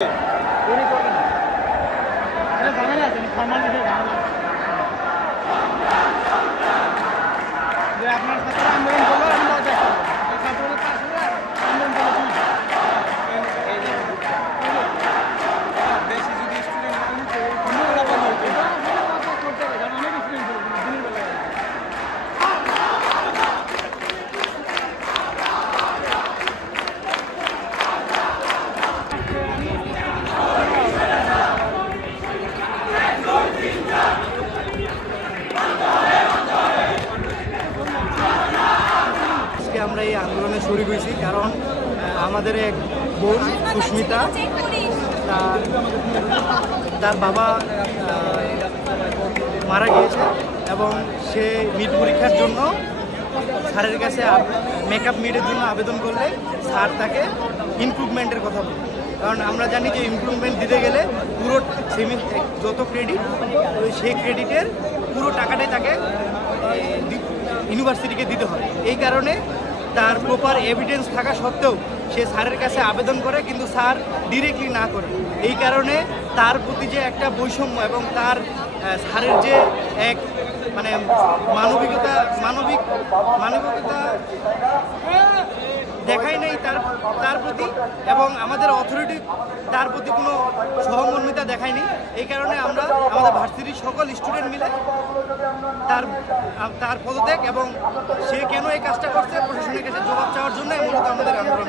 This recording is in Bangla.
উনি করবেন না, এটা জানেন আছে ফর্মাল বিষয় জানেন যে আপনার ছাত্ররা আন্দোলন করলো আমরা দেখব ছাত্রদের পাশে আন্দোলন করলো বেশি যদি স্টুডেন্ট না হতো আমরা বলবো করতে হবে কারণ অনেক স্টুডেন্ট দিনের বেলায় আমরা এই আন্দোলনে শরীক হয়েছি কারণ আমাদের এক বোন সুস্মিতা তার বাবা মারা গিয়েছে এবং সে মিড পরীক্ষার জন্য স্যারের কাছে মেকআপ মিডের জন্য আবেদন করলে স্যার তাকে ইমপ্রুভমেন্টের কথা বলে। কারণ আমরা জানি যে ইমপ্রুভমেন্ট দিতে গেলে পুরো যত ক্রেডিট সেই ক্রেডিটের পুরো টাকাটাই তাকে ইউনিভার্সিটিকে দিতে হয়। এই কারণে তার প্রপার এভিডেন্স থাকা সত্ত্বেও সে স্যারের কাছে আবেদন করে, কিন্তু স্যার ডিরেক্টলি না করে। এই কারণে তার প্রতি যে একটা বৈষম্য এবং তার স্যারের যে এক মানে মানবিকতা দেখাই নেই তার প্রতি, এবং আমাদের অথরিটি তার প্রতি কোনো সহমর্মিতা দেখায়নি। এই কারণে আমরা আমাদের ভার্সিটির সকল স্টুডেন্ট মিলে তার পদত্যাগ এবং সে কেন এই কাজটা করছে প্রশাসনের কাছে জবাব চাওয়ার জন্য মূলত আমাদের আন্দোলন।